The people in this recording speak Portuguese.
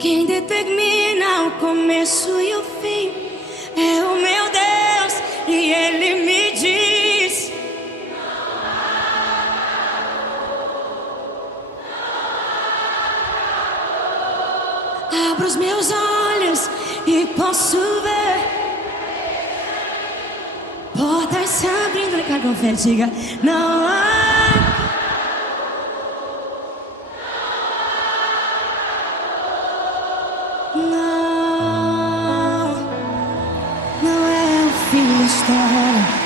Quem determina o começo e o fim é o meu Deus, e Ele me diz: abro os meus olhos e posso ver portas se abrindo. Ricardo Confete, diga: não há. Não, não é o fim da história.